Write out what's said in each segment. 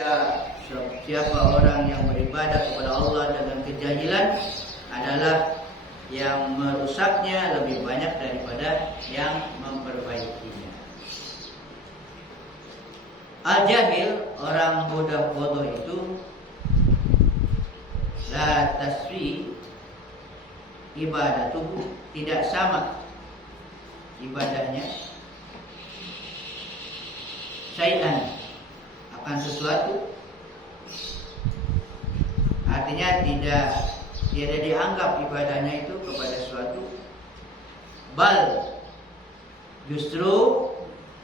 Ya, siapa orang yang beribadah kepada Allah dengan kejahilan adalah yang merusaknya lebih banyak daripada yang memperbaikinya. Al-jahil, orang bodoh itu la tasfi ibadatuhu, tidak sama ibadahnya syai'an, akan sesuatu, artinya tidak dianggap ibadahnya itu kepada sesuatu, bal justru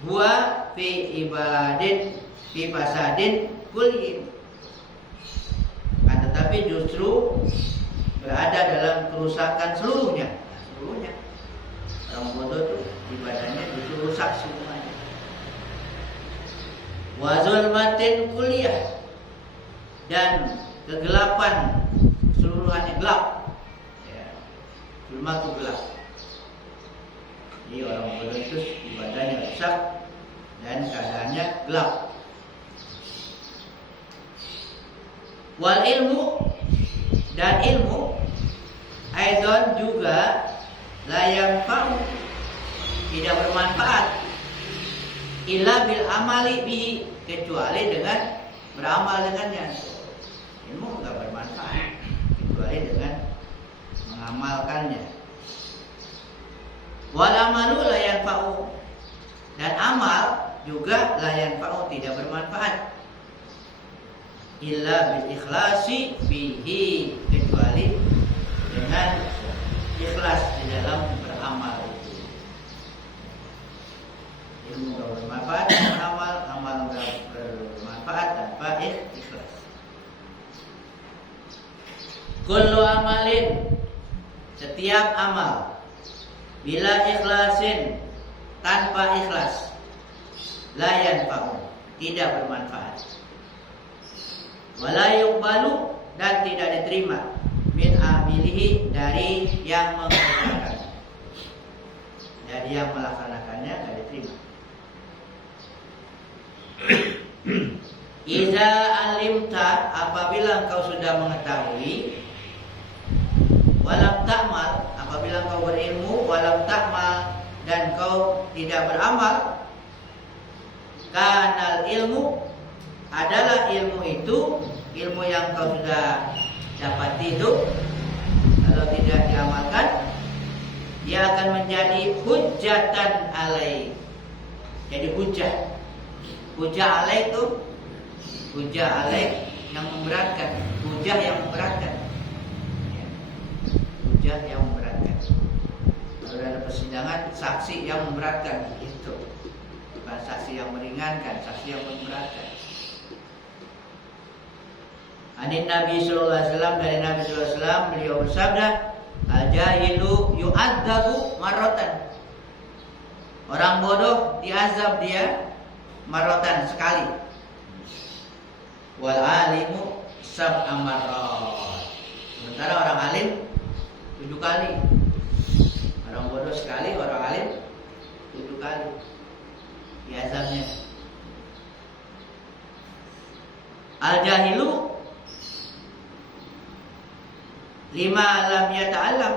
huwa fi ibadin fi fasadin kullin, tetapi justru berada dalam kerusakan seluruhnya. Orang bodoh itu ibadahnya justru rusak semuanya. Wa zulmatin kulliyah, dan kegelapan keseluruhannya, gelap. Ya. Zulmat itu gelap. Jadi orang bodoh itu ibadahnya rusak dan keadaannya gelap. Wal ilmu, dan ilmu aidon juga la yanfa'u, tidak bermanfaat, illa bil amali bihi, kecuali dengan beramal dengannya. Ilmu enggak bermanfaat kecuali dengan mengamalkannya. Wal amalu la yanfa'u, dan amal juga la yanfa'u, tidak bermanfaat, illa bil ikhlasi fihi, kecuali dengan ikhlas di dalam beramal itu. Ilmu enggak bermanfaat, amal enggak bermanfaat tanpa ikhlas. Kullu amalin, setiap amal, bila ikhlasin, tanpa ikhlas, la yanfa'u, tidak bermanfaat. Wala yuqbalu, dan tidak diterima, min amilihi, dari yang mengerjakan, dari yang melaksanakannya tidak diterima. Iza alimta, apabila engkau sudah mengetahui, walam ta'mal, apabila engkau berilmu, walam ta'mal, dan engkau tidak beramal, kanal ilmu, adalah ilmu itu, ilmu yang engkau sudah dapati itu, kalau tidak diamalkan, dia akan menjadi hujatan alai, jadi hujah. Hujah alai itu, hujah alai yang memberatkan, hujah yang memberatkan, hujah yang memberatkan. Kalau ada persidangan, saksi yang memberatkan, itu bukan saksi yang meringankan, saksi yang memberatkan. Anin Nabi sallallahu alaihi wasallam, dari Nabi sallallahu alaihi wasallam, beliau bersabda, al-jahilu yu'adzabu marratan, orang bodoh diazab dia marratan, sekali. Wal alimu sab'a marrat, sementara orang alim 7 kali. Orang bodoh sekali, orang alim 7 kali diazabnya. Al-jahilu lima lam yata'allam,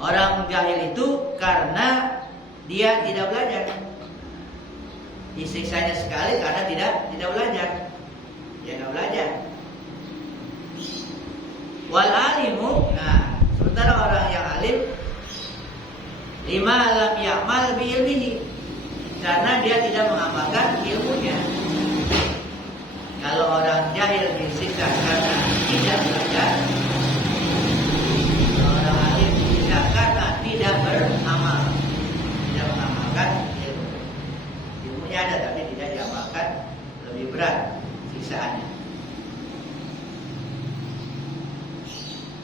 orang jahil itu karena dia tidak belajar. Disiksanya sekali karena tidak belajar. Dia tidak belajar. Wal alimu, nah, sementara orang yang alim, lima lam ya'mal bi ilmihi, karena dia tidak mengamalkan ilmunya. Kalau orang jahil disiksa karena tidak belajar, orang alim disiksa karena tidak beramal, tidak mengamalkan ilmu. Ilmunya ada tapi tidak diamalkan, lebih berat siksaannya.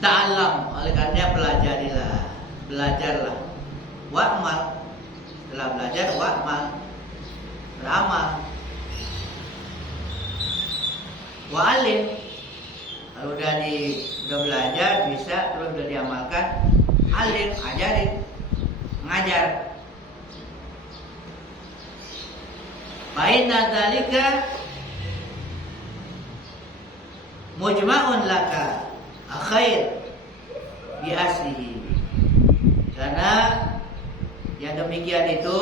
Ta'allam, oleh karena pelajarilah, belajarlah. Wa'mal, setelah belajar wa'mal, beramal. Wa'alim, kalau udah belajar bisa, terus udah diamalkan, alim, ajarin, ngajar. Fa inna dzalika mujma'un laka khair bi aslihi. Karena yang demikian itu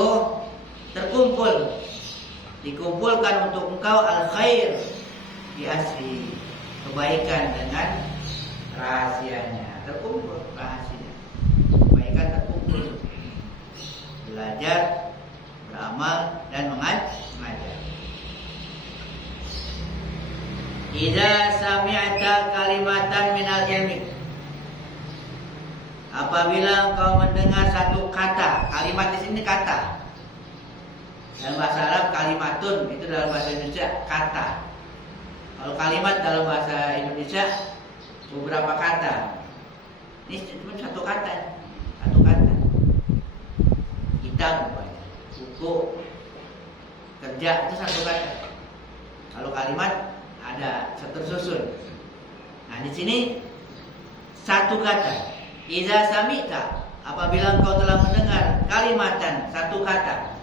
dikumpulkan untuk engkau al-khair bi asli, kebaikan dengan rahasianya, terkumpul rahasia. Kebaikan terkumpul. Belajar, beramal dan mengajar. Idza sami'ta kalimatan minal ilmi. Apabila engkau mendengar satu kata, kalimat di sini kata. Dalam bahasa Arab kalimatun, itu dalam bahasa Indonesia kata. Kalau kalimat dalam bahasa Indonesia beberapa kata. Ini cuma satu kata. Kita umpamanya, buku, kerja itu satu kata. Kalau kalimat ada tersusun. Nah, di sini satu kata. Iza samita, apabila engkau telah mendengar kalimatan, satu kata.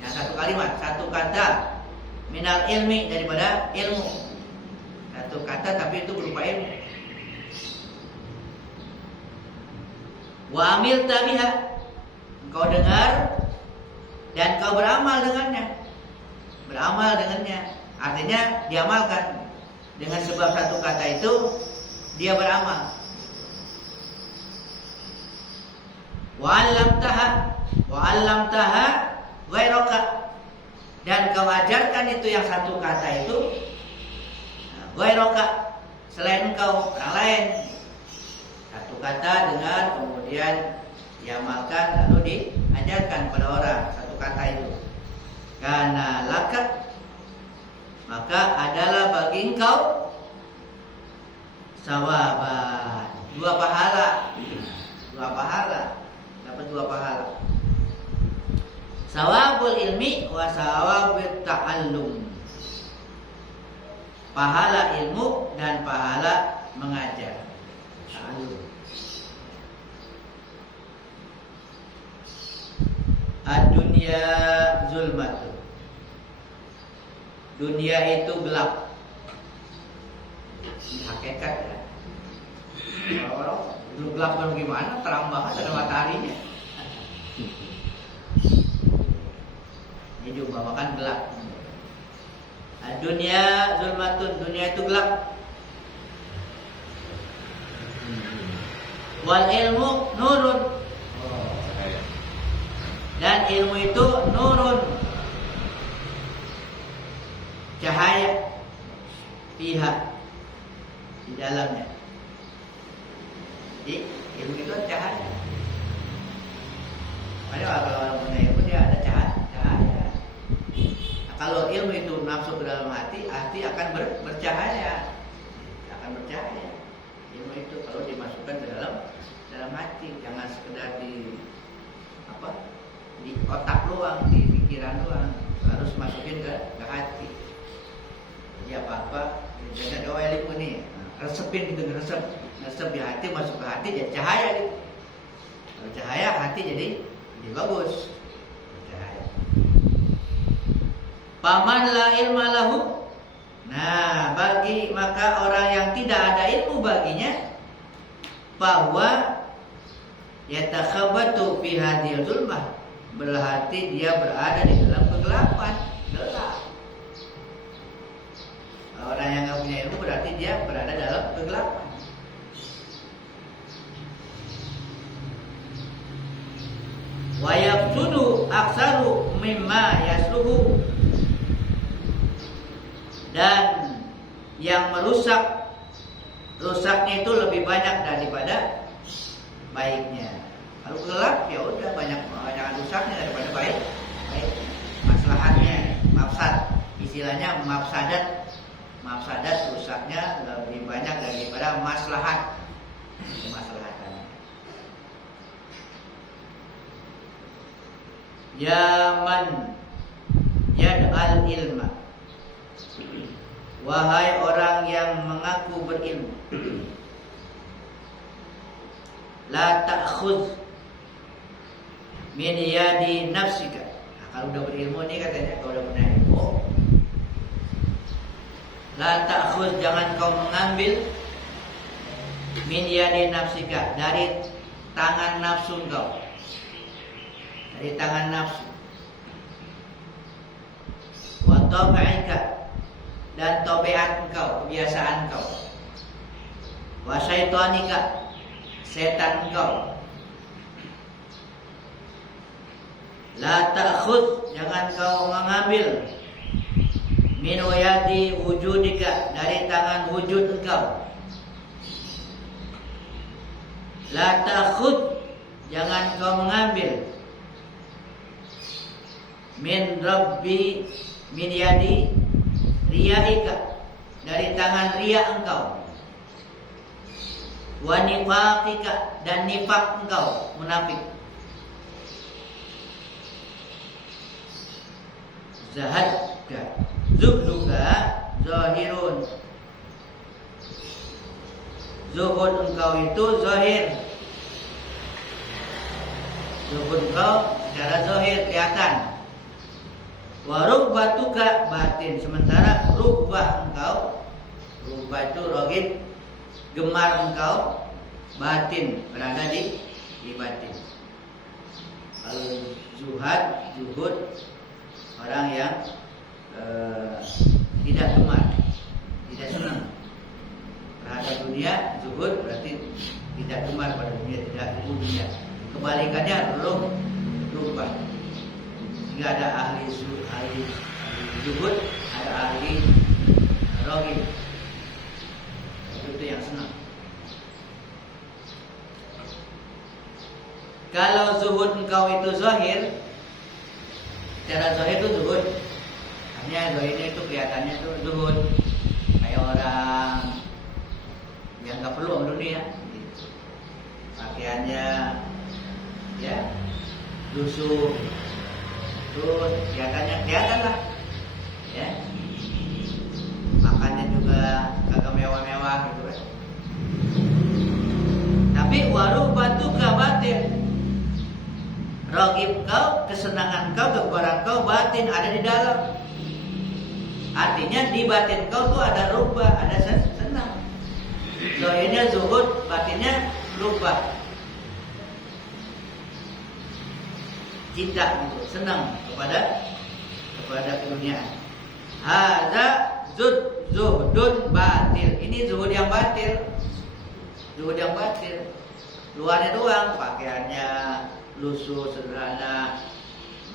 Ya, satu kalimat, satu kata minal ilmi, daripada ilmu. Satu kata tapi itu berupa ilmu. Wa amil tabiha, engkau dengar dan kau beramal dengannya. Artinya diamalkan. Dengan sebab satu kata itu dia beramal. Wa 'allamtaha ghairaka, dan kau ajarkan itu yang satu kata itu ghairaka, selain engkau, orang lain. Satu kata dengar, kemudian diamalkan, lalu diajarkan pada orang satu kata itu. Karena laka, maka adalah bagi engkau sawaban, dua pahala, dapat dua pahala. Sawabul ilmi wa sawabut ta'allum, pahala ilmu dan pahala mengajar. Ta'allum. Ad-dunya zulmatun, dunia itu gelap. Ini hakikat ya. Orang-orang dulu gelap kan gimana? Terang banget ada mataharinya. Ini juga makan gelap. Dunia zulmatun, dunia itu gelap. Wal ilmu nurun, dan ilmu itu nurun, cahaya, pihak di dalamnya. Jadi ilmu itu cahaya. Padahal kalau orang punya ilmu dia ada cahaya. Nah, kalau ilmu itu masuk ke dalam hati akan bercahaya. Ilmu itu kalau dimasukkan ke dalam hati, jangan sekedar di otak doang, di pikiran doang, harus masukin ke hati. Jadi apa-apa, jangan doa ilmu nih, resepin gitu, resep di hati, masuk ke hati jadi cahaya gitu. Kalau cahaya hati jadi bagus. Cahaya. Paman la ilma lahu. Nah, maka orang yang tidak ada ilmu baginya, bahwa yatakhabatu fi hadhil zulmah, berarti dia berada di dalam kegelapan, gelap. Orang yang nggak punya ilmu berarti dia berada dalam kegelapan. Wa yafsudu aksaru mimma yasluhu, dan yang rusaknya itu lebih banyak daripada baiknya. Kalau gelap ya udah banyak rusaknya daripada baik. Maslahatnya, istilahnya mafsadat rusaknya lebih banyak daripada maslahat. Kemaslahatannya. Ya man yad'al ilma, wahai orang yang mengaku berilmu, la ta'khudh min yadi nafsika. Nah, kalau udah berilmu nih katanya, kalau udah punya ilmu, La ta'khudh, jangan kau mengambil, min yadi nafsika, dari tangan nafsu engkau. Dari tangan nafsu. Wa tab'ika, dan tabiat engkau, kebiasaan engkau. Wa syaitanika, setan engkau. La ta'khudh, jangan kau mengambil, min yadi wujudika, dari tangan wujud engkau. La ta'khudh, jangan kau mengambil, min yadi riyaika, dari tangan riya engkau. Wa nifaqika, dan nifak engkau, munafik. Zahadka, zuhduka zahirun, zuhud engkau itu zahir. Zuhud engkau secara zahir, kelihatan. Wa rubbatuka batin, sementara rubbah engkau, rubbah itu rogib, gemar engkau, batin, berada di batin. Al-zuhad, zuhud, orang yang tidak gemar, tidak senang terhadap dunia. Zuhud berarti tidak gemar pada dunia, tidak ilmu dunia. Kebalikannya rubbah. Jika ada ahli zuhud, ada ahli rogib, itu yang senang. Kalau zuhud engkau itu zahir, secara zahir itu zuhud, hanya zahirnya itu kelihatannya itu zuhud, kayak orang yang nggak perlu sama dunia, pakaiannya ya lusuh, terus kelihatan lah, ya, makannya juga kagak mewah-mewah gitu kan. Tapi warubatuka batin, ragib kau, kesenangan kau, kegemparan kau batin, ada di dalam. Artinya di batin kau tuh ada rubah, ada senang. Zahirnya zuhud, batinnya rubah, cinta gitu, senang kepada keduniaan. Hadza zuhdun batil. Ini zuhud yang batil. Zuhud yang batil. Luarnya doang, pakaiannya lusuh, sederhana,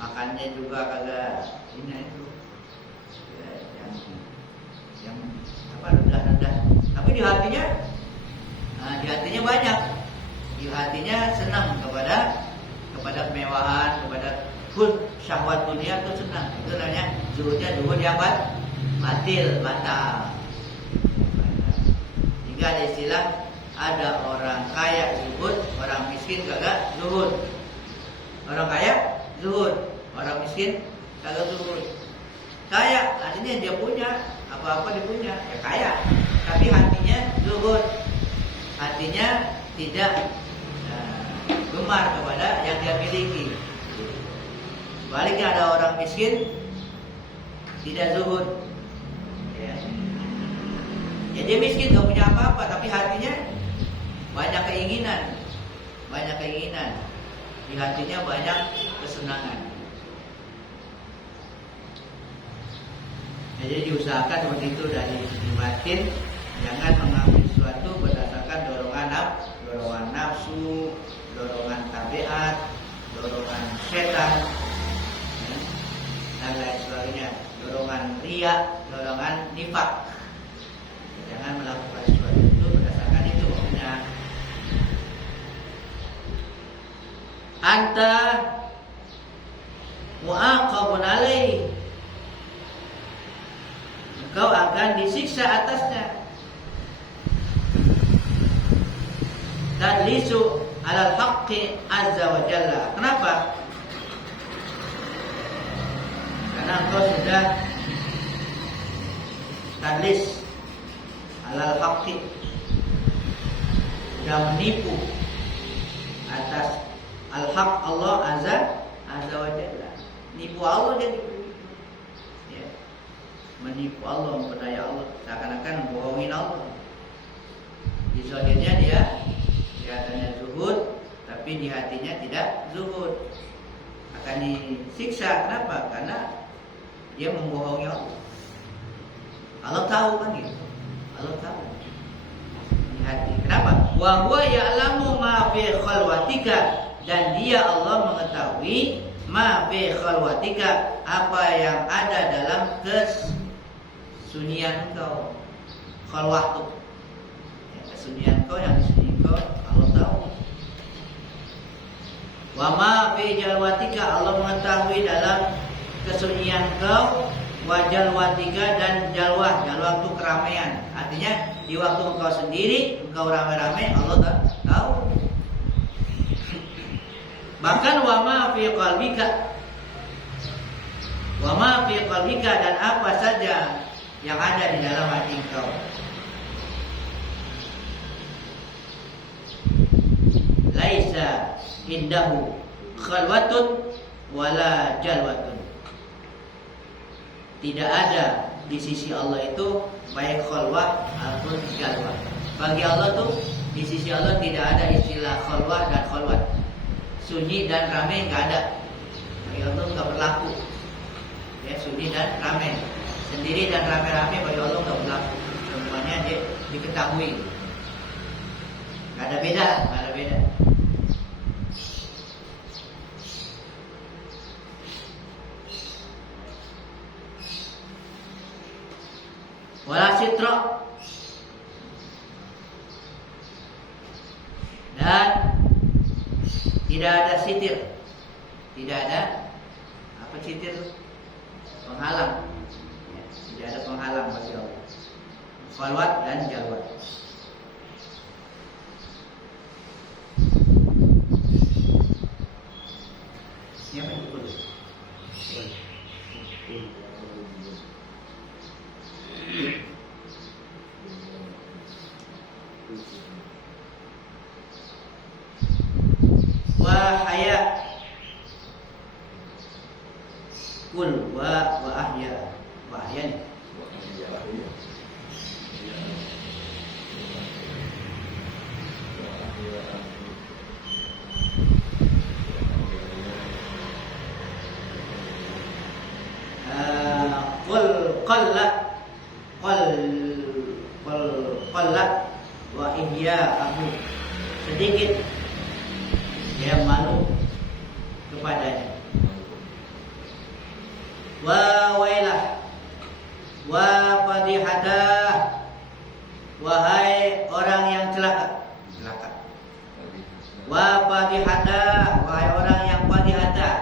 makannya juga kagak ini itu, ya, yang apa, rendah-rendah. Tapi di hatinya banyak, di hatinya senang kepada kemewahan, kepada syahwat dunia itu senang. Itu namanya zuhudnya zuhud yang batil, batal. Jika ada istilah, ada orang kaya zuhud, orang miskin kagak zuhud. Orang kaya zuhud, orang miskin kagak zuhud. Kaya artinya dia punya apa-apa, dia punya, ya kaya. Tapi hatinya zuhud, hatinya tidak gemar kepada yang dia miliki. Sebaliknya ada orang miskin tidak zuhud, ya dia miskin, gak punya apa-apa, tapi hatinya banyak keinginan, di hatinya banyak kesenangan. Jadi diusahakan seperti itu dari batin, jangan mengambil sesuatu berdasarkan dorongan nafsu, dorongan tabiat, dorongan setan, ya, dan lain sebagainya, dorongan riya, dorongan nifak. Jangan melakukan sesuatu itu berdasarkan itu maksudnya. Anta mu'aqabun alaih, engkau akan disiksa atasnya. Tadlisu alal haqqi azza wa jalla. Kenapa? Karena engkau sudah tadlis alal haqqi, sudah menipu atas al-haq Allah azza wa jalla. Nipu Allah jadi begitu, ya. menipu Allah, memperdaya Allah, seakan-akan membohongin Allah. Di zahirnya dia kelihatannya zuhud, tapi di hatinya tidak zuhud. Akan disiksa. Kenapa? Karena dia membohongi Allah. Allah tahu kan gitu. Allah tahu di hati. Kenapa? Wa huwa ya'lamu ma fi khalwatika, dan dia Allah mengetahui ma fi khalwatika, apa yang ada dalam kesunyian kau. Khalwah itu kesunyian kau, yang disunyi kau Allah tahu. Wa ma fi jalwatika, Allah mengetahui dalam kesunyian kau, wa jalwatika, dan jalwah. Jalwah itu keramaian. Artinya di waktu engkau sendiri, engkau ramai-ramai, Allah tahu. Bahkan wa ma fi qalbika, wa ma fi qalbika, dan apa saja yang ada di dalam hati engkau. Laisa indahu khalwatun wala jalwatun. Tidak ada di sisi Allah itu baik khalwah ataupun jalwah. Bagi Allah tuh di sisi Allah tidak ada istilah khalwah dan khalwat. Sunyi dan ramai enggak ada. Bagi Allah enggak berlaku. Ya, sunyi dan ramai. Sendiri dan ramai-ramai bagi Allah enggak berlaku. Semuanya diketahui. Enggak ada beda, enggak ada beda. Wala sitra, dan tidak ada sitir. Tidak ada apa sitir? Penghalang. Ya, tidak ada penghalang bagi Allah. Khalwat dan jalwat. Siapa yang dulu? Wahaya kul wa ahya wahyan qalla wa ihya aku, sedikit dia malu kepadanya. Wa wailah wa fadihadah, wahai orang yang celaka. Wa fadihadah, wahai orang yang fadihadah,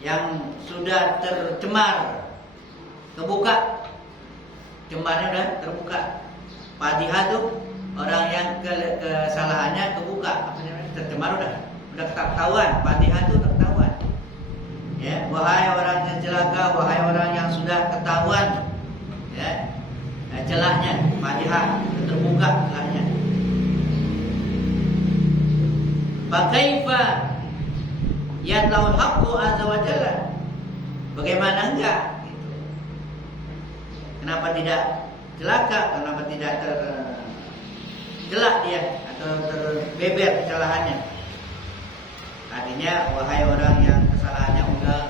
yang sudah tercemar, kebuka, cemarnya sudah terbuka. Fadihah itu orang yang kesalahannya kebuka, apa namanya, tercemar udah ketahuan. Fadihah itu ketahuan. Ya, wahai orang yang celaka, wahai orang yang sudah ketahuan, ya, celahnya, fadihah, terbuka celahnya. Fakaifa yatlaul haqqu azza wa jalla, bagaimana enggak gitu. Kenapa tidak celaka? Kenapa tidak terjelak dia atau terbeber kesalahannya? Artinya wahai orang yang kesalahannya udah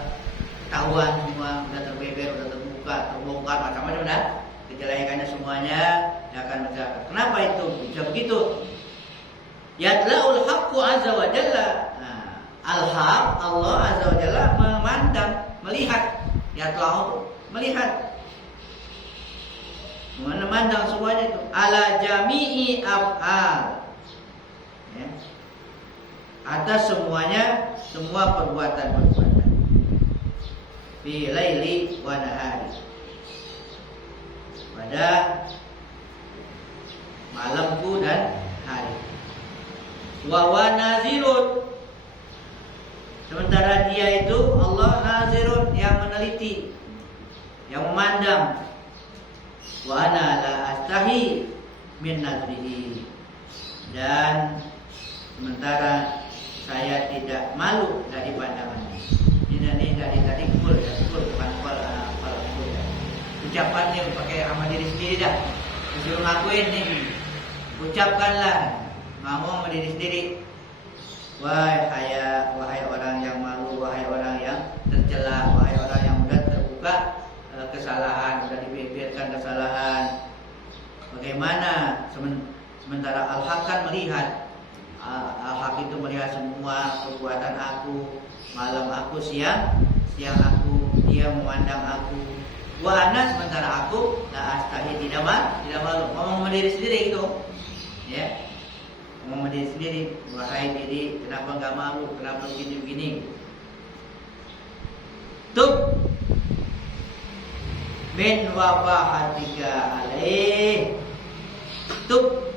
ketahuan semua, udah terbeber, udah terbuka, terbongkar, macam-macam udah kejelekannya semuanya, dia akan bercelaka. Kenapa itu bisa begitu? Yatlaul haqqu azza wa jalla. Nah, al-haq, Allah azza wa jalla memandang, melihat. Yatlau melihat, memandang semuanya itu ala jami'i af'al, ya, atas semuanya, semua perbuatan-perbuatan, fi laili wa nahari, pada malamku dan hari. Wa huwa nazirun, sementara dia itu Allah nazirun, yang meneliti, yang memandang. Wa ana la astahi min nazrihi, dan sementara saya tidak malu dari pandangannya. Ini dari kul ya, kul bukan kul ya. ucapannya pakai sama diri sendiri dah. Disuruh ngakuin nih. Ucapkanlah, ngomong sama diri sendiri. Wahai orang yang malu, wahai orang yang tercela, wahai orang yang mudah terbuka kesalahan, sudah dibibirkan kesalahan. Bagaimana sementara Al-Haq kan melihat, Al-Haq itu melihat semua perbuatan aku, malam aku, siang aku, dia memandang aku. Wa ana, sementara aku la astahi, tidak malu. Ngomong sama diri sendiri itu, ya. Ngomong sama diri sendiri, wahai diri, kenapa enggak malu, kenapa begini? Tub min wafahatika alaih. Tub,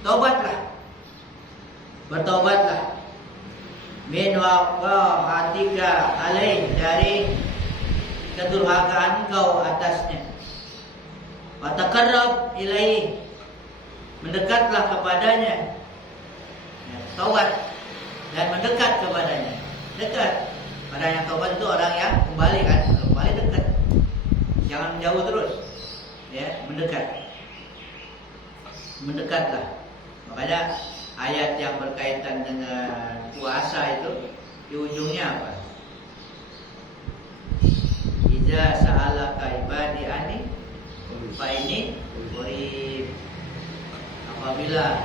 tobatlah, bertobatlah. Min wafahatika alaih, dari kedurhakaan engkau atasnya. Wa taqarrab ilaih, mendekatlah kepadanya. Ya, taubat dan mendekat kepadanya. Dekat. Orang yang taubat itu orang yang kembali kan, kembali dekat. Jangan jauh terus. Ya, mendekat. Mendekatlah. Makanya ayat yang berkaitan dengan puasa itu di ujungnya apa? Iza sa'alaka ibadi ani fa ini qarib. Apabila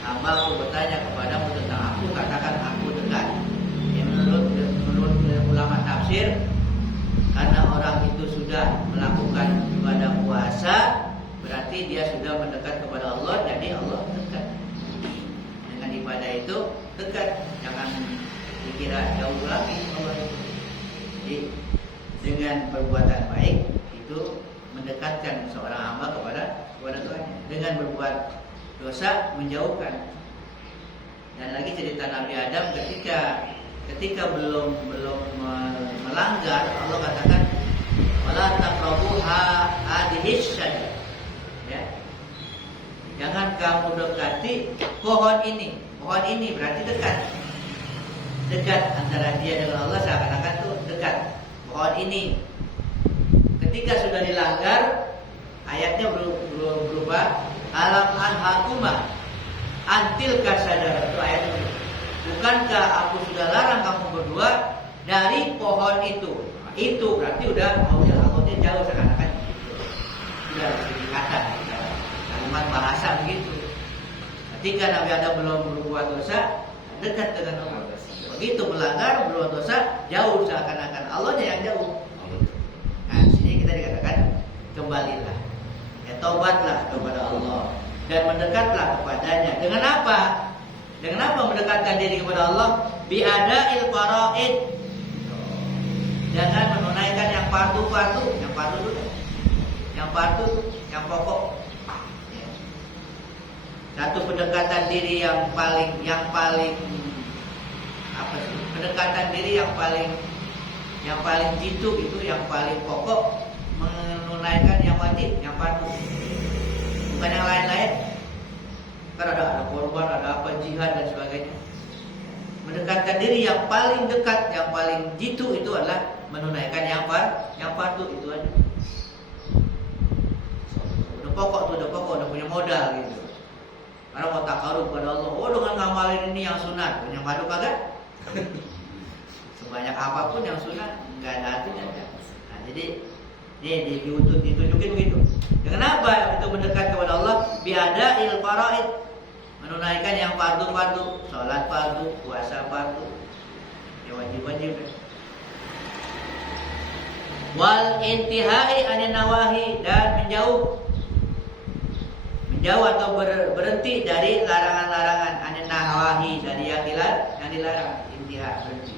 hamba-Ku bertanya kepadamu tentang aku, katakan aku dekat. Ya, menurut ulama tafsir, karena orang itu sudah melakukan ibadah puasa, berarti dia sudah mendekat kepada Allah, jadi Allah dekat. Dengan ibadah itu dekat, jangan dikira jauh lagi Allah. Jadi dengan perbuatan baik itu mendekatkan seorang hamba kepada Tuhan. Dengan berbuat dosa menjauhkan. Dan lagi cerita Nabi Adam ketika belum melanggar, Allah katakan wala taqrabu hadhihi syajar. Ya. Jangan kamu dekati pohon ini. Pohon ini berarti dekat. Dekat antara dia dengan Allah, seakan-akan tuh dekat. Pohon ini ketika sudah dilanggar, ayatnya berubah. Alam anhakuma antil kasadar, itu ayat itu. Bukankah aku sudah larang kamu berdua dari pohon itu? Itu berarti udah mau jauhnya jauh, seakan-akan sudah dikata kalimat bahasa begitu. Ketika Nabi Adam belum berbuat dosa, dekat dengan Allah. Begitu melanggar, berbuat dosa, jauh, seakan-akan Allahnya yang jauh. Nah, di sini kita dikatakan kembalilah, ya, taubatlah kepada Allah dan mendekatlah kepadanya. Dengan apa? Dengan apa mendekatkan diri kepada Allah? Biada'il faraid, dengan menunaikan yang fardu-fardu, yang fardu dulu, yang fardu, yang pokok. Satu pendekatan diri yang paling apa sih? Pendekatan diri yang paling jitu itu, yang paling pokok, menunaikan yang wajib, yang fardu. Bukan yang lain-lain. Karena ada korban, ada apa, jihad dan sebagainya. Mendekatkan diri yang paling dekat, yang paling jitu itu adalah menunaikan yang fardu itu aja. Udah pokok, udah punya modal gitu. Karena mau takarub kepada Allah, dengan ngamalin ini yang sunat, yang fardu kagak. Sebanyak apapun yang sunat enggak ada artinya. Nah, jadi ini ditunjukin begitu. Dengan apa itu mendekat kepada Allah? Biada'il faraid, menunaikan yang fardu-fardu, salat fardu, puasa fardu, yang wajib-wajib. Wal intihai anin nawahi, dan menjauh atau berhenti dari larangan-larangan, anin nawahi, dari yang dilarang, intihai, berhenti.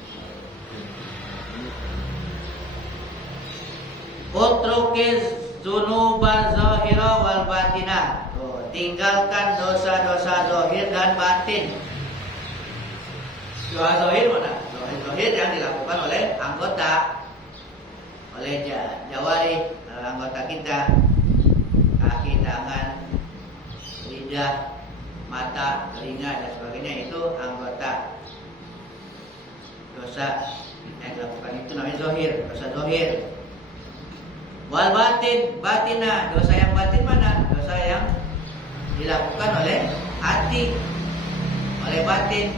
Utrukiz dzunuba zahira wal batina. Tinggalkan dosa-dosa zahir dan batin. Dosa zahir mana? Zahir yang dilakukan oleh anggota, oleh jawari, anggota kita, kaki, tangan, lidah, mata, telinga dan sebagainya, itu anggota dosa yang dilakukan, itu namanya zahir, dosa zahir. Wal batin, batina, dosa yang batin mana? Dosa yang dilakukan oleh hati, oleh batin.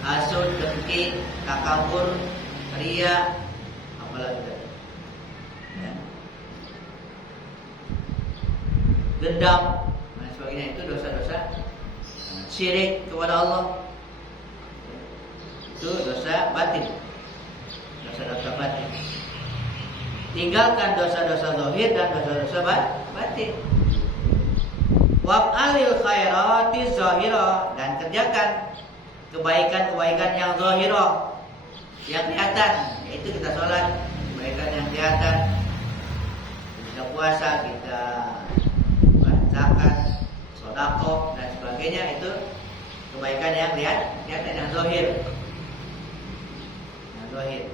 Hasud, dengki, takabur, ria, apalagi ya. Dendam dan sebagainya, itu dosa-dosa syirik kepada Allah. Itu dosa batin. Dosa-dosa batin. Tinggalkan dosa-dosa zahir dan dosa-dosa batin. Waf'alil khairati zahira, dan kerjakan kebaikan-kebaikan yang zahira, yang kelihatan, yaitu kita sholat, kebaikan yang kelihatan, kita puasa, kita zakat, sedekah dan sebagainya, itu kebaikan yang kelihatan, yang zahir. Yang zahir.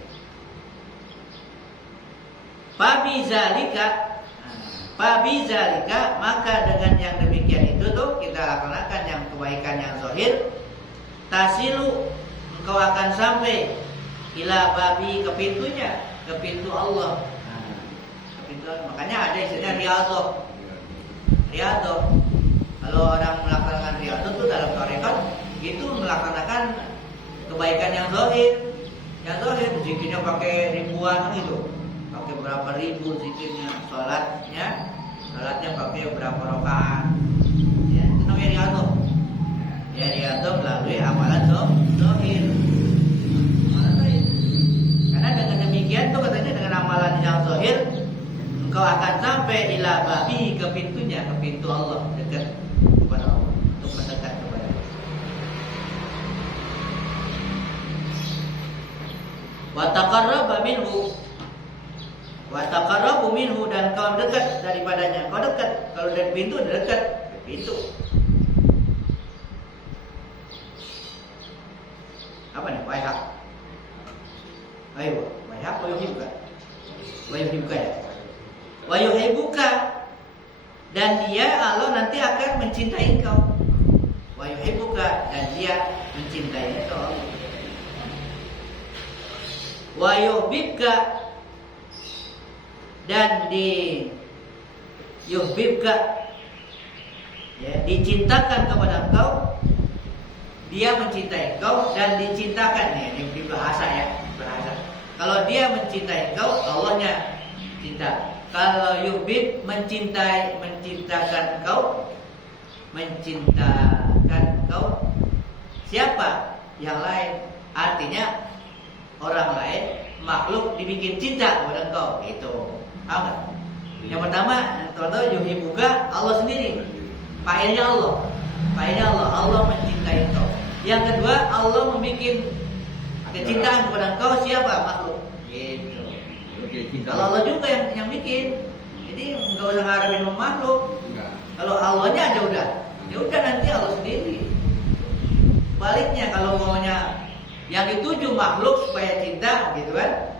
Fabizalika, maka dengan yang demikian itu tuh kita laksanakan yang kebaikan yang zahir, tasilu, engkau akan sampai ila babi, ke pintunya, ke pintu Allah. Ke pintu Allah. Makanya ada istilahnya riyadhah. Riyadhah. Kalau orang melaksanakan riyadhah itu dalam tarekat itu melaksanakan kebaikan yang zahir. Yang zahir zikirnya pakai ribuan gitu. Pakai berapa ribu zikirnya, sholatnya pakai berapa rakaat. Ya, itu namanya riyadhah. Ya, riyadhah melalui amalan zahir. Karena dengan demikian tuh katanya dengan amalan yang zahir engkau akan sampai ila babi, ke pintunya, ke pintu Allah, dekat kepada Allah, untuk mendekat kepada Allah. Wa taqarraba minhu, wa taqarrabu minhu, dan kau dekat daripadanya. Kau dekat, kalau dari pintu dekat ke pintu. Apa nih? Wahab. Ayo, wahab wa yuhibbuka. Wa yuhibbuka ya. Wa yuhibbuka, dan dia Allah nanti akan mencintai engkau. Wa yuhibbuka, dan dia mencintai engkau. Wa yuhibbuka, dan di yuhibbuka, ya, dicintakan kepada engkau. Dia mencintai engkau dan dicintakan, ya, ini bahasa ya, bahasa. Kalau dia mencintai engkau, Allahnya cinta. Kalau yuhib, menciptakan engkau, menciptakan engkau. Siapa? Yang lain. Artinya orang lain, makhluk dibikin cinta kepada engkau. Itu. Paham gak? Yang pertama, contoh yuhibuka, Allah sendiri. Fa'ilnya Allah. Fa'ilnya Allah. Allah mencintai engkau. Yang kedua, Allah membuat kecintaan kepada engkau. Siapa? Makhluk. Gitu. Kalau Allah juga yang bikin. Jadi enggak usah ngarepin makhluk. Kalau Allahnya aja udah. Ya udah, nanti Allah sendiri. Baliknya kalau maunya yang dituju makhluk supaya cinta, gitu kan?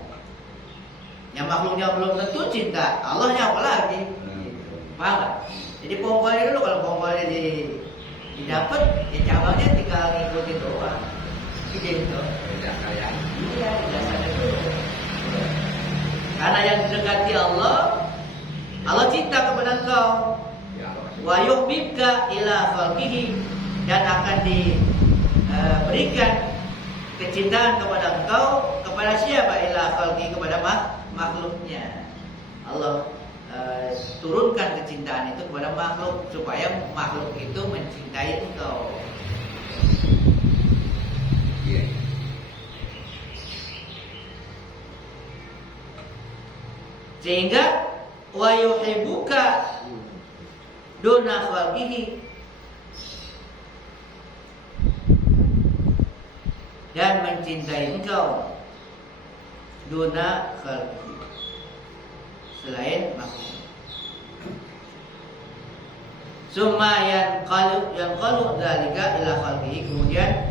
Yang makhluknya belum tentu cinta, Allahnya apalagi? Paham gak? Jadi pokoknya dulu, kalau pokoknya didapat, ya cabangnya tinggal ngikutin doang. Gitu. Iya, dasarnya dulu. Karena yang didekati Allah, Allah cinta kepada engkau. Wa yuhibbuka ila khalqihi, dan akan diberikan kecintaan kepada engkau kepada siapa? Ila khalqihi, kepada makhluknya. Allah turunkan kecintaan itu kepada makhluk supaya makhluk itu mencintai engkau. Sehingga wa yuhibbuka duna khalqihi, dan mencintai engkau duna khalqihi, selain makhluk. Summa yanqalu dzalika ila khalqihi, kemudian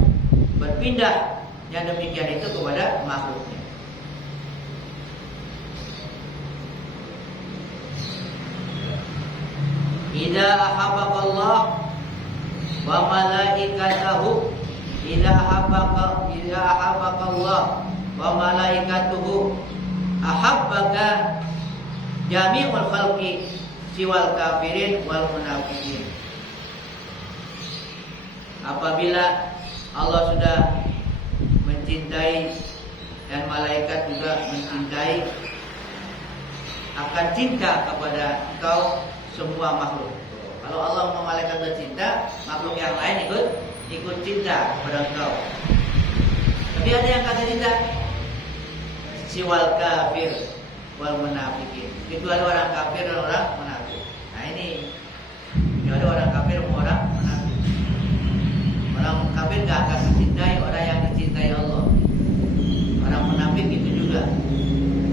berpindah yang demikian itu kepada makhluknya. Idza ahabbakallah wa malaikatahu, idza ahabbakallah wa malaikatuhu ahabbaka jami'ul khalqi siwal kafirin wal munafiqin. Apabila Allah sudah mencintai dan malaikat juga mencintai, akan cinta kepada engkau semua makhluk. Kalau Allah sama malaikat bercinta, makhluk yang lain ikut cinta kepada engkau. Tapi ada yang kata cinta siwal kafir wal munafiqin, kecuali orang kafir dan orang munafik. Nah ini kecuali orang kafir dan orang munafik. Orang kafir gak akan mencintai orang yang dicintai Allah. Orang munafik itu juga.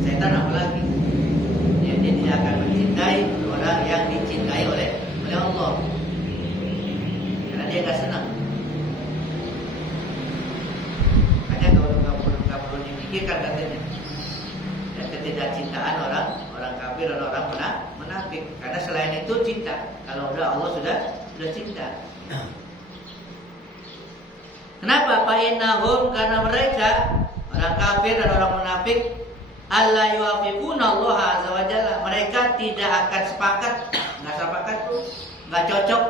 Setan apalagi, dia tidak akan mencintai orang yang dicintai oleh Allah, karena dia gak senang. Hanya gak perlu dipikirkan katanya. Dan ketidakcintaan orang kafir dan orang munafik. Karena selain itu cinta. Kalau udah Allah sudah cinta. Kenapa? Fa'innahum, karena mereka orang kafir dan orang munafik alla yuwafiquna Allah azza wa jalla, mereka tidak akan sepakat, enggak sepakat tuh, enggak cocok,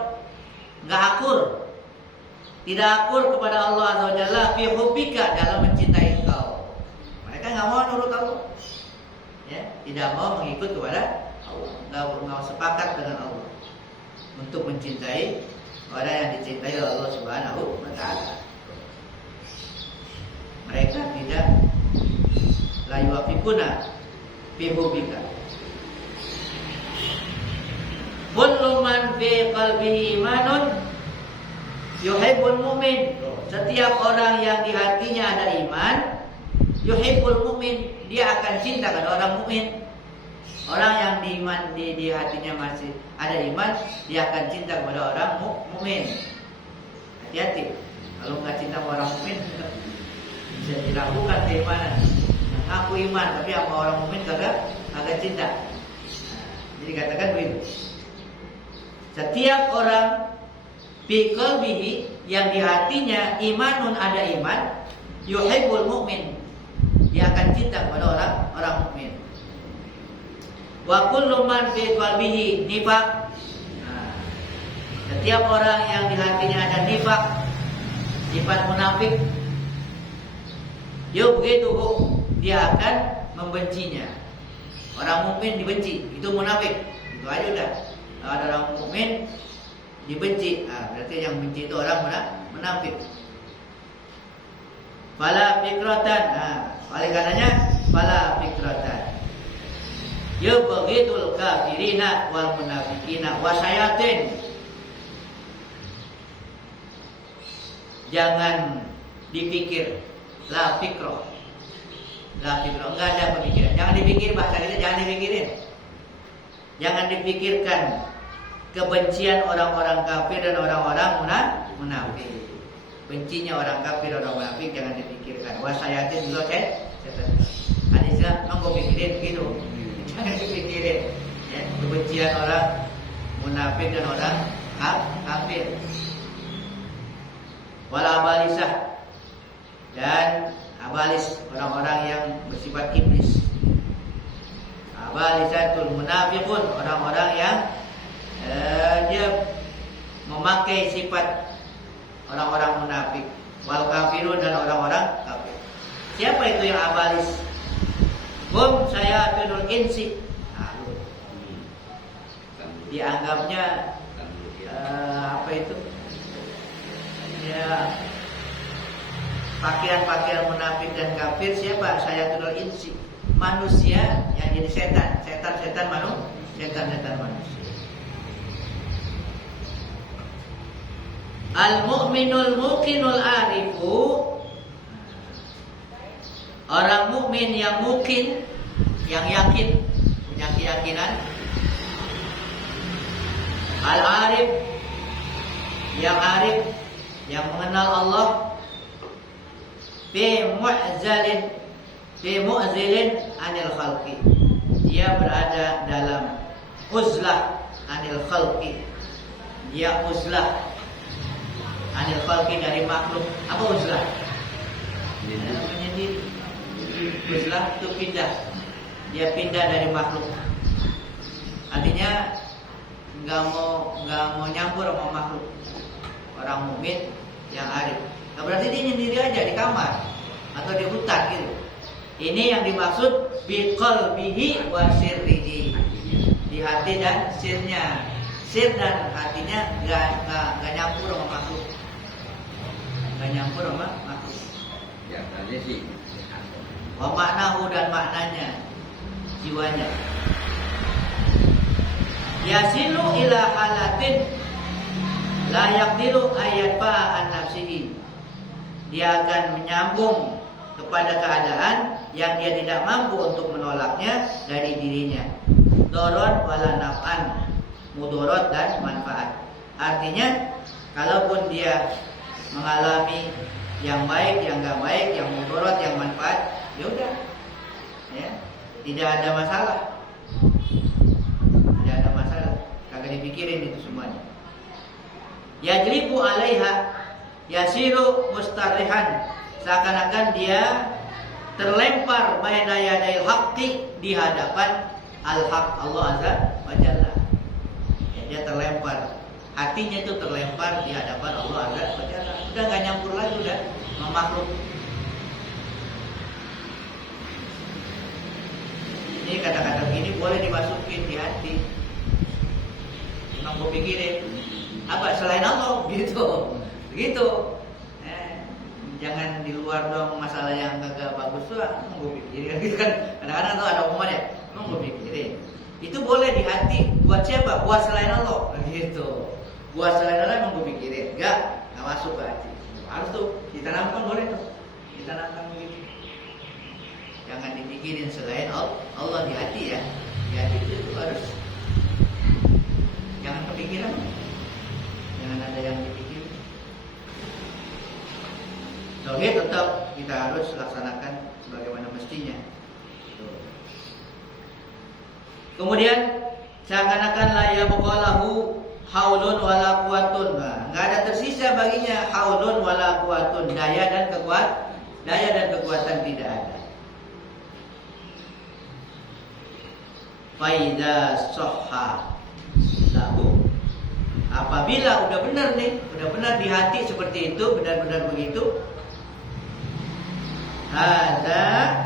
enggak akur. Tidak akur kepada Allah azza wa jalla fi hubbika, dalam mencintai engkau. Mereka enggak mau nurut Allah. Ya, tidak mau mengikut kepada Allah, enggak sepakat dengan Allah untuk mencintai orang yang dicintai oleh Allah Subhanahu wa taala. Mereka tidak la yuwafiquna fi hubbika. Kullu man fi qalbihi imanun yuhibbul mu'min. Setiap orang yang di hatinya ada iman, yuhibbul mu'min, dia akan cinta kepada orang mukmin. Orang yang di hatinya masih ada iman, dia akan cinta kepada orang mukmin. Hati-hati, kalau nggak cinta kepada orang mukmin bisa dilakukan keimanan. Aku iman tapi sama orang mukmin kagak cinta. Jadi katakan begitu. Setiap orang fi qalbihi, yang di hatinya imanun, ada iman, yuhibbul mu'min, dia akan cinta kepada orang mukmin. Wa kullu man fi qalbihi nifaq. Setiap orang yang di hatinya ada nifaq, sifat munafik, yubghiduhu, dia akan membencinya. Orang mukmin dibenci, itu munafik. Itu aja udah. Kalau ada orang mukmin dibenci, berarti yang benci itu orang munafik. Fala fikratan. Oleh karenanya fala fikratan. Yubghidul kafirina wal munafiqina wasayatin. Jangan dipikir, la fikroh. La fikroh, enggak ada pemikiran. Jangan dipikir, bahasa kita jangan dipikirin. Jangan dipikirkan kebencian orang-orang kafir dan orang-orang munafik. Bencinya orang kafir dan orang munafik jangan dipikirkan. Wasayatin juga setan. Ada istilah, engkau pikirin gitu. Jangan dipikirin. Ya, kebencian orang munafik dan orang kafir. Wal abalisah, dan abalis, orang-orang yang bersifat iblis. Abalisatul munafiqun, orang-orang yang dia memakai sifat orang-orang munafik. Wal kafirun, dan orang-orang kafir. Siapa itu yang abalis? Hum sayatunul insi. Dianggapnya apa itu? Ya, pakaian-pakaian munafik dan kafir. Siapa? Sayatunul insi, manusia yang jadi setan manusia. Al-mu'minul muqinul arifu, orang mukmin yang muqin, yang yakin, punya keyakinan. Al-arif, yang arif, yang mengenal Allah. Fi mu'zilin anil khalqi, dia berada dalam uzlah anil khalqi. Dia uzlah anil khalqi, dari makhluk. Apa uzlah? Menyendiri. Uzlah itu pindah. Dia pindah dari makhluk. Artinya nggak mau nyampur sama makhluk. Orang mukmin yang arif. Nah, berarti dia sendiri aja di kamar atau di hutan gitu. Ini yang dimaksud biqalbihi wa sirrihi. Di hati dan sirnya. Sir dan hatinya nggak nyampur sama makhluk. Nggak nyampur sama makhluk. Ya, tadi sih. Wa maknahu dan maknanya, jiwanya. Yasilu ila halatin la yaqdiru ayatfa an nafsihi. Dia akan menyambung kepada keadaan yang dia tidak mampu untuk menolaknya dari dirinya. Dorot wala naf'an, mudorot dan manfaat. Artinya, kalaupun dia mengalami yang baik, yang enggak baik, yang mudorot, yang manfaat, ya udah, ya, tidak ada masalah, tidak ada masalah, kagak dipikirin itu semuanya. Yajribu alaiha, yasiru mustarihan, seakan-akan dia terlempar baina yadayil haqqi, di hadapan al-haq, Allah Azza wa Jalla. Ya, dia terlempar, hatinya itu terlempar di hadapan Allah Azza wa Jalla. Udah gak nyampur lagi, udah makhluk. Ini kata-kata begini boleh dimasukin di hati. Emang gue pikirin apa selain Allah gitu, begitu. Jangan di luar dong masalah yang kagak bagus tuh, gue pikirin gitu kan. Kadang-kadang tuh ada omongan ya, emang gue pikirin. Itu boleh di hati. Buat siapa? Buat selain Allah, gitu. Buat selain Allah emang gue pikirin, nggak masuk ke hati. Harus tuh ditanamkan, boleh tuh ditanamkan begitu. Jangan dipikirin selain Allah di hati ya. Di hati itu harus. Jangan kepikiran. Jangan ada yang dipikirin. Tauhid tetap kita harus laksanakan sebagaimana mestinya. Kemudian seakan-akan la yabqalahu haulun wala quwatun. Enggak ada tersisa baginya haulun wala quwatun, daya dan kekuatan tidak ada. Faida soha lahu, apabila udah benar nih, udah benar di hati seperti itu, benar-benar begitu, ada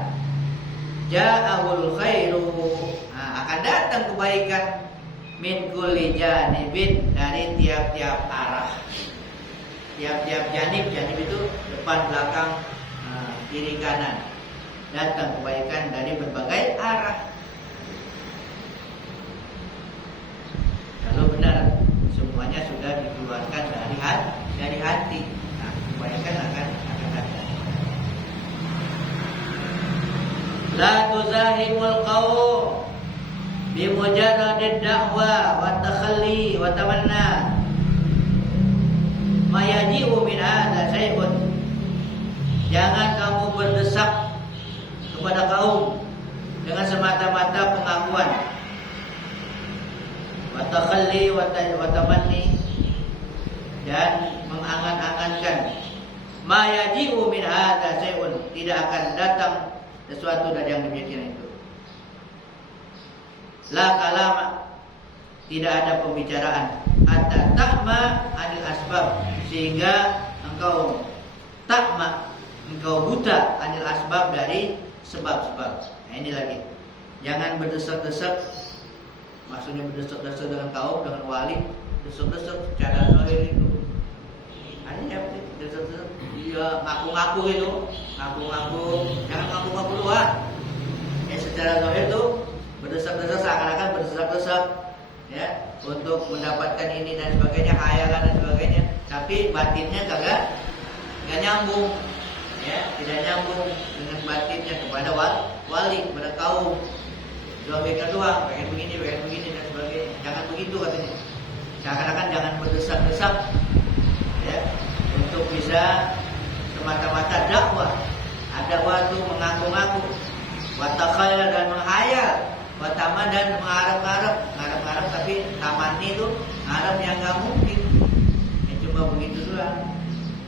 ja'ahul khairu, akan datang kebaikan min kulli janibin, dari tiap-tiap arah, tiap-tiap janib itu depan belakang, kiri kanan, datang kebaikan dari berbagai arah. Kalau benar semuanya sudah dikeluarkan dari hati, nah, kebaikan akan datang. La tuzahimul qaum bi mujarradid da'wa wa takhalli wa tamanna ma yaji'u min hadza syai'un. Jangan kamu berdesak kepada kaum dengan semata-mata pengakuan, wa takhalli wa tamanni, dan mengangan-angankan ma yaji'u min hadza syai'un, tidak akan datang sesuatu dari yang demikian itu. La kalama, tidak ada pembicaraan. Hatta ta'ma anil asbab, sehingga engkau ta'ma, engkau buta anil asbab, dari sebab-sebab. Nah, ini lagi, jangan berdesak-desak. Maksudnya berdesak-desak dengan kaum, dengan wali, desak-desak secara zahir itu. Hanya desak-desak, dia ngaku-ngaku itu, ngaku-ngaku, jangan ngaku-ngaku doang. Ya, secara zahir itu berdesak-desak, seakan-akan berdesak-desak, ya, untuk mendapatkan ini dan sebagainya, khayalan dan sebagainya. Tapi batinnya kagak nyambung, ya, tidak nyambung dengan batinnya kepada wali, kepada kaum. Zahirnya doang, pengen begini dan sebagainya. Jangan begitu katanya. Seakan-akan jangan berdesak-desak, ya, untuk bisa semata-mata dakwah. Dakwah itu mengaku-ngaku, watakhayal dan menghayal, wataman dan mengharap-harap, tapi tamani itu harap yang nggak mungkin. Ya, cuma begitu doang,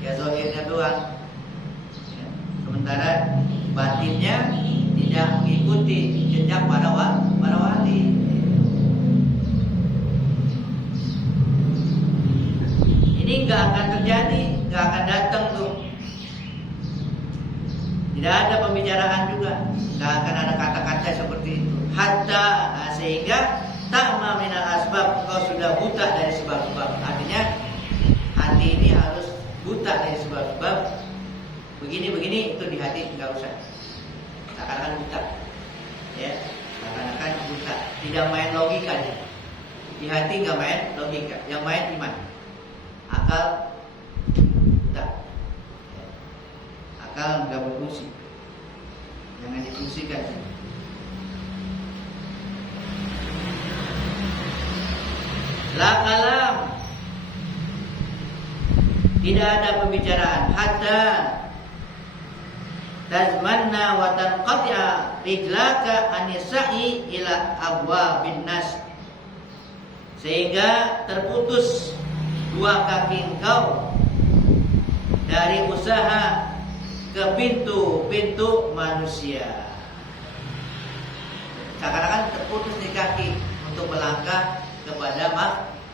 ya zahirnya doang. Ya, sementara batinnya tidak mengikuti jejak para wali. ini nggak akan terjadi, nggak akan datang tuh. Tidak ada pembicaraan juga, nggak akan ada kata-kata seperti itu. Hatta sehingga ta'ma minal asbab, kau sudah buta dari sebab-sebab. Artinya hati ini harus buta dari sebab-sebab. Begini-begini itu di hati nggak usah. Seakan-akan buta, ya, seakan-akan buta. Tidak main logika dia. Di hati nggak main logika, yang main iman, akal buta, ya. Akal nggak berfungsi, jangan difungsikan. La kalam, tidak ada pembicaraan. Hatta tazmanna wa tanqati'a rijlaka anisa'i ila abwabin nas, sehingga terputus dua kaki engkau dari usaha ke pintu-pintu manusia. Seakan-akan terputus di kaki untuk melangkah kepada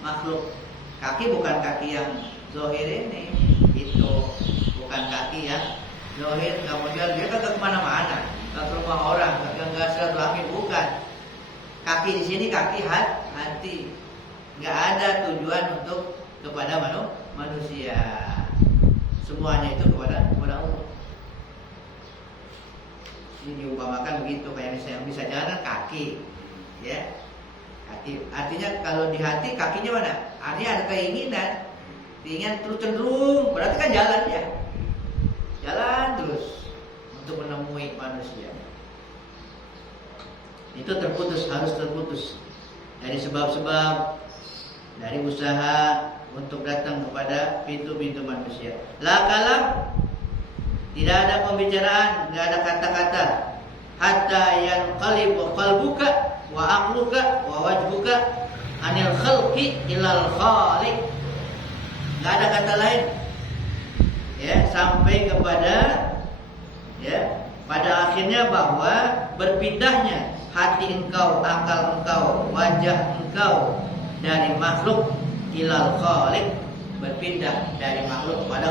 makhluk. Kaki bukan kaki yang zahir ini, itu bukan kaki yang zahir. Kemudian dia kan ke kemana-mana, ke rumah orang, ke silaturahmi, bukan. Kaki di sini kaki hati. Nggak ada tujuan untuk kepada manusia. Semuanya itu kepada Allah. Ini diumpamakan begitu, kayak yang bisa jalan kan kaki, ya. Kaki. Artinya kalau di hati kakinya mana? Artinya ada keinginan terus cenderung, berarti kan jalan ya. Jalan terus untuk menemui manusia. Itu terputus, harus terputus dari sebab-sebab, dari usaha untuk datang kepada pintu-pintu manusia. La kalam, tidak ada pembicaraan, tidak ada kata-kata. Hatta yanqalibu qalbuka wa aqluka wa wajhuka anil khalqi ilal khaliq. Enggak ada kata lain. Ya, sampai kepada, ya, pada akhirnya bahwa berpindahnya hati engkau, akal engkau, wajah engkau dari makhluk ilal khaliq, berpindah dari makhluk kepada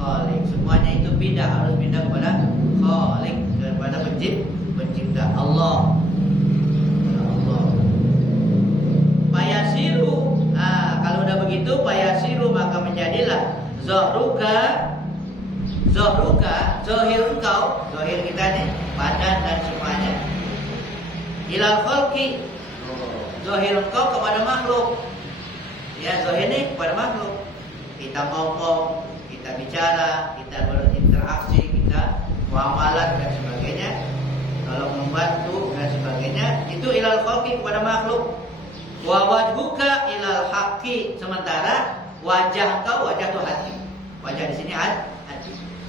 khaliq. Semuanya itu pindah, harus pindah kepada khaliq, kepada pencipta Allah. Payasiru, kalau udah begitu payasiru, maka menjadilah zahruka, zahir engkau, zahir kita nih, badan dan semuanya, ilal khalqi, zahir engkau kepada makhluk. Ya, zahir ini kepada makhluk. Kita ngomong, kita bicara, kita berinteraksi, kita muamalah dan sebagainya, kalau membantu dan sebagainya, itu ilal khalqi, kepada makhluk. Wa wajhuka ilal haqqi, sementara wajah engkau, wajah itu hati. Wajah di sini hati.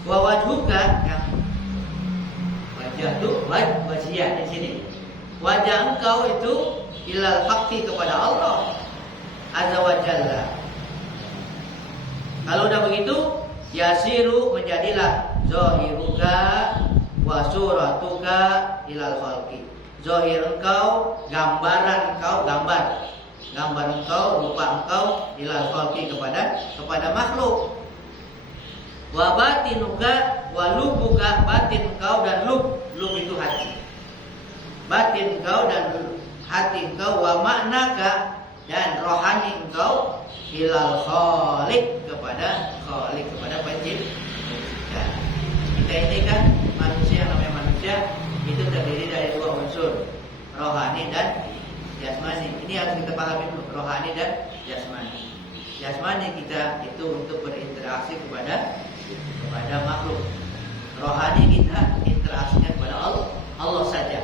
Wa wajhuka, yang wajah itu wajah di sini. Wajah engkau itu ilal haqqi, kepada Allah azza wa jalla. Kalau udah begitu, yasiru, menjadilah zahiruka wa suratuka ilal khalqi. Zahir engkau, gambaran engkau, gambar engkau, rupa engkau ilal khalqi, kepada makhluk. Wa batinuka wa lubuka, batin engkau dan lub itu hati. Batin engkau dan hati engkau, wa maknaka, dan rohani engkau ilal khaliq, kepada khaliq, kepada pencipta. Kita ini kan manusia, namanya manusia itu terdiri dari dua unsur, rohani dan jasmani. Ini harus kita pahami dulu, rohani dan jasmani. Jasmani kita itu untuk berinteraksi kepada makhluk. Rohani kita interaksinya kepada Allah saja,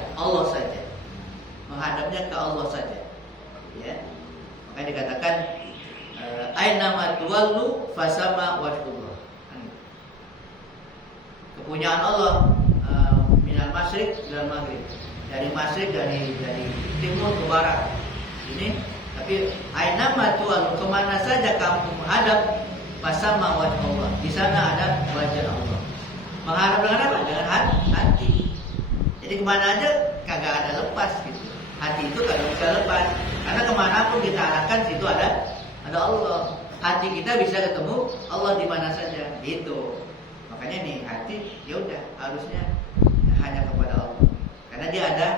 menghadapnya ke Allah saja. Ya, makanya dikatakan aina ma tuwallu fasama wajhullah. Kepunyaan Allah minal masyriq dan maghrib, dari masyriq, dari timur ke barat. Ini tapi aina ma tuwallu, kemana saja kamu menghadap, fasama wajhullah, di sana ada wajah Allah. Menghadap dengan apa? Dengan hati. Jadi kemana aja kagak ada lepas gitu. Hati itu kagak bisa lepas, karena kemanapun kita arahkan situ ada Allah. hati kita bisa ketemu Allah di mana saja. Gitu. Makanya nih hati ya udah harusnya hanya kepada Allah. Karena dia ada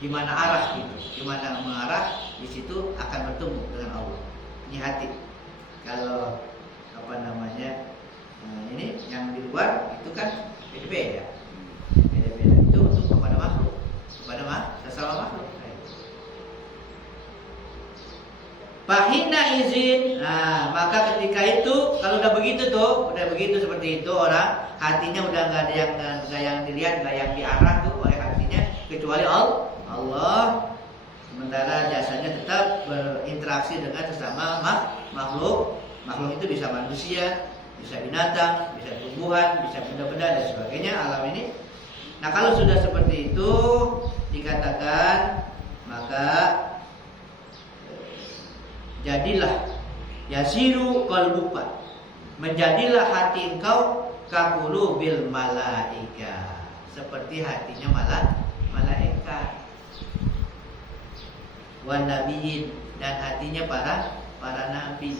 di mana arah gitu. Di mana mengarah, di situ akan bertemu dengan Allah. Ini hati. Kalau ini yang di luar itu kan beda-beda. Beda-beda itu untuk kepada makhluk, sesama makhluk. Fahina izin. Nah, maka ketika itu kalau udah begitu seperti itu orang hatinya udah nggak ada yang dilihat, nggak yang diarah tuh oleh hatinya kecuali Allah. Sementara jasanya tetap berinteraksi dengan sesama makhluk. Makhluk itu bisa manusia, bisa binatang, bisa tumbuhan, bisa benda-benda dan sebagainya alam ini. Nah, kalau sudah seperti itu dikatakan maka jadilah yasiru qalbuka, menjadilah hati engkau kaqulubil malaika, seperti hatinya malaikat, wan nabiyyin, dan hatinya para nabi.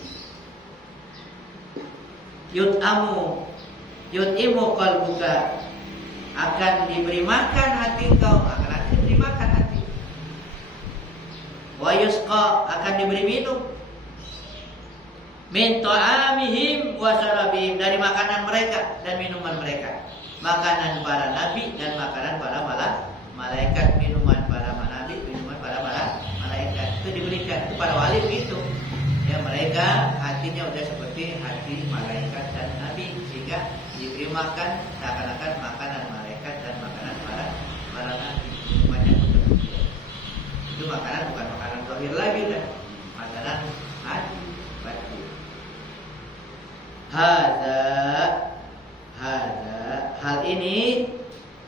Yut'imu qalbuka, akan diberi makan hati engkau, akan diberi makan hati. Wa yusqa, akan diberi minum. Min ta'amihim wa syarabihim, dari makanan mereka dan minuman mereka. Makanan para nabi dan makanan para malaikat, minuman para nabi, minuman para malaikat. Itu diberikan, itu para wali begitu. Ya, mereka hatinya udah seperti hati malaikat dan nabi, sehingga diberi makan seakan-akan makanan malaikat dan makanan para nabi. Minumannya pun demikian. Itu makanan bukan makanan zahir lagi, udah makanan hati. Hal ini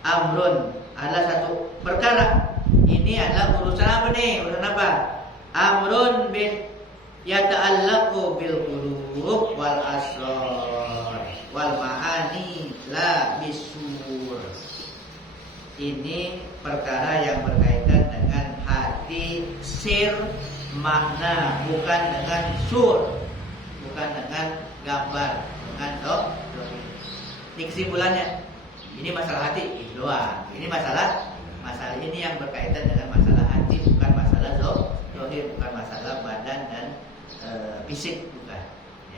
amrun, adalah satu perkara. Ini adalah urusan apa nih? Urusan apa? Amrun bin yata'allaqu bil qulub wal asrar wal ma'ani la bisur. Ini perkara yang berkaitan dengan hati, sir, makna, bukan dengan sur, bukan dengan gambar, dengan dohir. Ini kesimpulannya. Ini masalah hati itu doang. Ini masalah ini yang berkaitan dengan masalah hati, bukan masalah dohir, bukan masalah badan dan fisik, bukan.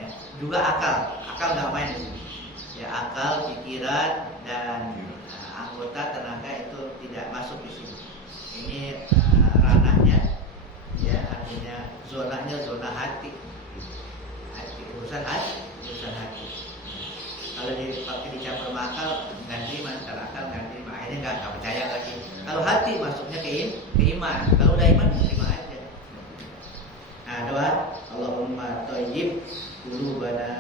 Ya. Juga akal nggak main di sini. Ya, akal, pikiran dan anggota tenaga itu tidak masuk di sini. Ini ranahnya, ya, artinya zona hati. Urusan hati. Kalau dipakai dicampur sama akal nggak terima, kalau akal nggak terima, akhirnya nggak percaya lagi. Kalau hati masuknya ke iman. Kalau udah iman terima aja. Nah, doa Allahumma thayyib qulubana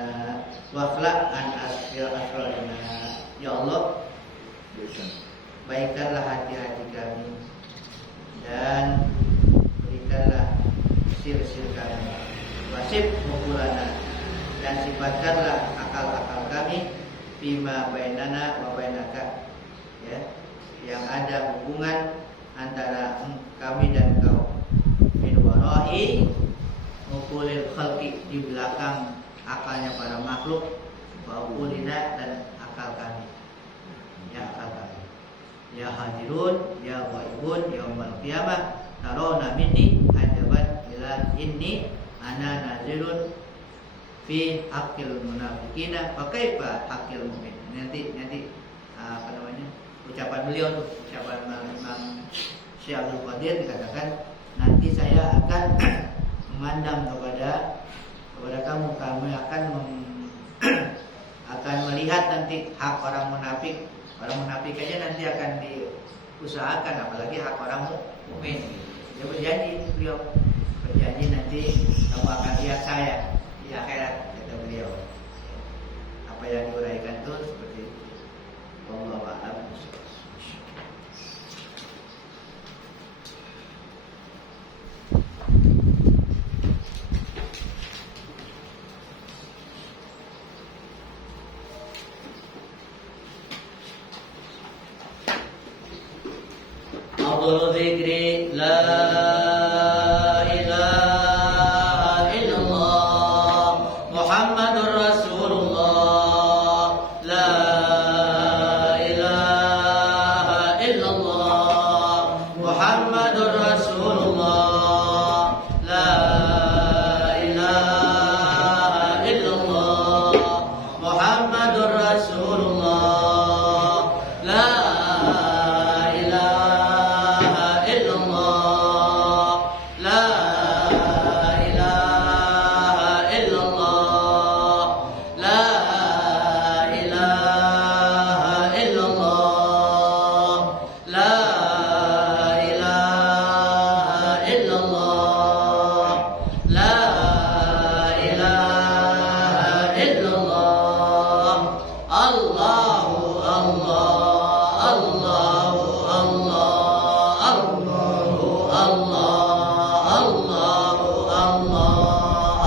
wa akhlaq an asrarana. Ya Allah, baikkanlah hati-hati kami dan berikanlah sir-sir kami. Wasif mukulana, dan sifatkanlah akal-akal kami bima bainana wa bainaka, ya, yang ada hubungan antara kami dan kau. Min wara'i mukulil khalqi, di belakang akalnya para makhluk, wa ukulina, dan akal kami, ya, akal kami. Ya hadirun ya ghaibun yaumal qiyamah tarawna minni ajaban ila inni ana nazirun fi haqqil munafiqina fa kaifa haqqil mu'min. Nanti ucapan beliau tuh, ucapan Imam Syekh Abdul Qadir, dikatakan nanti saya akan memandang kepada kamu akan melihat nanti hak orang munafik. Orang munafik aja nanti akan diusahakan, apalagi hak orang mukmin. Dia beliau berjanji nanti kamu akan lihat saya di akhirat, kata beliau. Apa yang diuraikan itu seperti itu. Wallahu a'lam. Allahu dzikri la